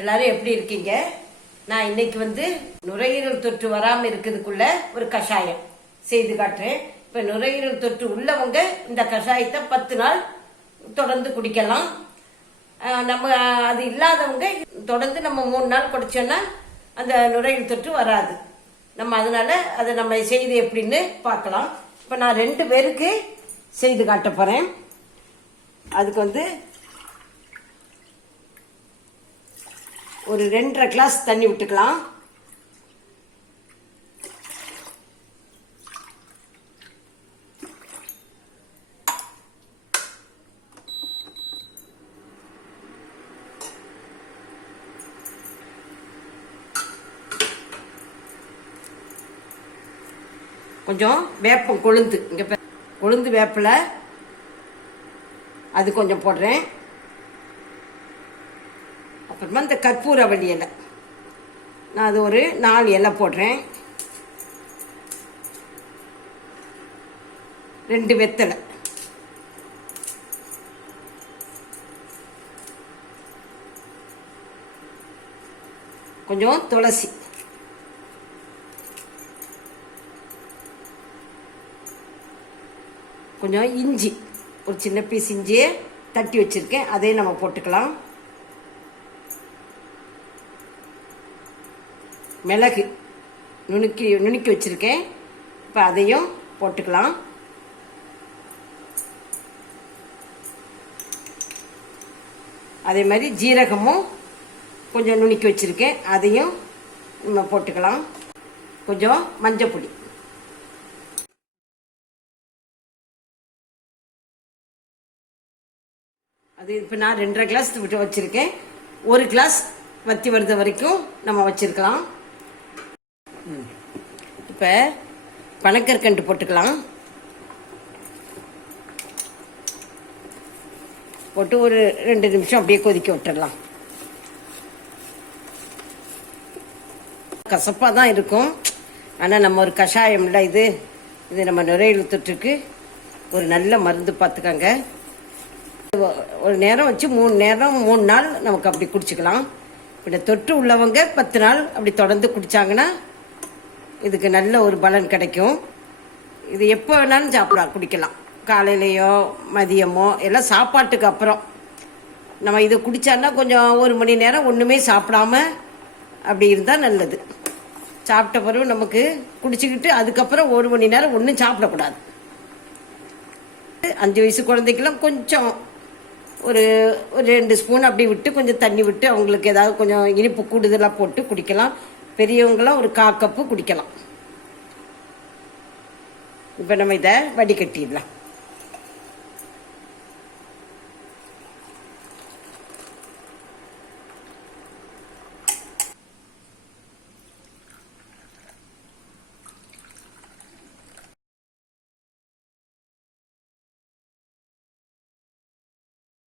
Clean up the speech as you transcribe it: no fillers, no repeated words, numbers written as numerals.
எல்லாரும் எப்படி இருக்கீங்க? நான் இன்னைக்கு நுரையீரல் தொற்று வராம இருக்கிறதுக்குள்ள ஒரு கஷாயம் செய்து காட்டுறேன். இப்ப நுரையீரல் தொற்று உள்ளவங்க இந்த கஷாயத்தை 10 நாள் தொடர்ந்து குடிக்கலாம். நம்ம அது இல்லாதவங்க தொடர்ந்து நம்ம 3 நாள் குடிச்சோம்னா அந்த நுரையீரல் தொற்று வராது. நம்ம அதனால அதை நம்ம செய்து எப்படின்னு பார்க்கலாம். இப்ப நான் 2 பேருக்கு செய்து காட்ட போறேன். அதுக்கு ஒரு 2.5 கிளாஸ் தண்ணி விட்டுக்கலாம். கொஞ்சம் வேப்பம் கொழுந்து, இங்க கொழுந்து வேப்பில அது கொஞ்சம் போடுறேன். அப்புறமா இந்த கற்பூரவள்ளி இலை, நான் அது ஒரு 4 இலை போடுறேன். 2 வெத்தலை, கொஞ்சம் துளசி, கொஞ்சம் இஞ்சி, ஒரு சின்ன பீஸ் இஞ்சியை தட்டி வச்சிருக்கேன், அதையும் நம்ம போட்டுக்கலாம். மிளகு நுணுக்கி வச்சிருக்கேன், இப்போ அதையும் போட்டுக்கலாம். அதே மாதிரி ஜீரகமும் கொஞ்சம் நுணுக்கி வச்சிருக்கேன், அதையும் நம்ம போட்டுக்கலாம். கொஞ்சம் மஞ்சள் பொடி, அது இப்போ நான் 2.5 கிளாஸ் விட்டு வச்சிருக்கேன். 1 கிளாஸ் வத்தி வருது வரைக்கும் நம்ம வச்சிருக்கலாம். இப்போ பனக்கற்கண்டு போட்டுக்கலாம். போட்டு ஒரு 2 நிமிஷம் அப்படியே கொதிக்க விட்டுடலாம். கசப்பாக தான் இருக்கும், ஆனால் நம்ம ஒரு கஷாயம்ல இது நம்ம நுரையீரல் தொற்றுக்கு ஒரு நல்ல மருந்து. பார்த்துக்கங்க, ஒரு நேரம் வச்சு 3 நாள் நமக்கு அப்படி குடிச்சுக்கலாம். இந்த தொற்று உள்ளவங்க 10 நாள் அப்படி தொடர்ந்து குடிச்சாங்கன்னா இதுக்கு நல்ல ஒரு பலன் கிடைக்கும். இது எப்போ வேணாலும் குடிக்கலாம், காலையிலையோ மதியமோ எல்லாம் சாப்பாட்டுக்கு அப்புறம் நம்ம இதை குடித்தான்னா கொஞ்சம் 1 மணி நேரம் ஒன்றுமே சாப்பிடாம அப்படி இருந்தால் நல்லது. சாப்பிட்ட பிறகு நமக்கு குடிச்சுக்கிட்டு அதுக்கப்புறம் 1 மணி நேரம் ஒன்றும் சாப்பிடக்கூடாது. 5 வயசு குழந்தைக்கெல்லாம் கொஞ்சம் ஒரு 2 ஸ்பூன் அப்படி விட்டு கொஞ்சம் தண்ணி விட்டு அவங்களுக்கு ஏதாவது கொஞ்சம் இனிப்பு கூடுதலாக போட்டு குடிக்கலாம். பெரியவங்களாம் ஒரு 1/4 கப்பு குடிக்கலாம். இப்போ நம்ம இதை வடிகட்டிடலாம்.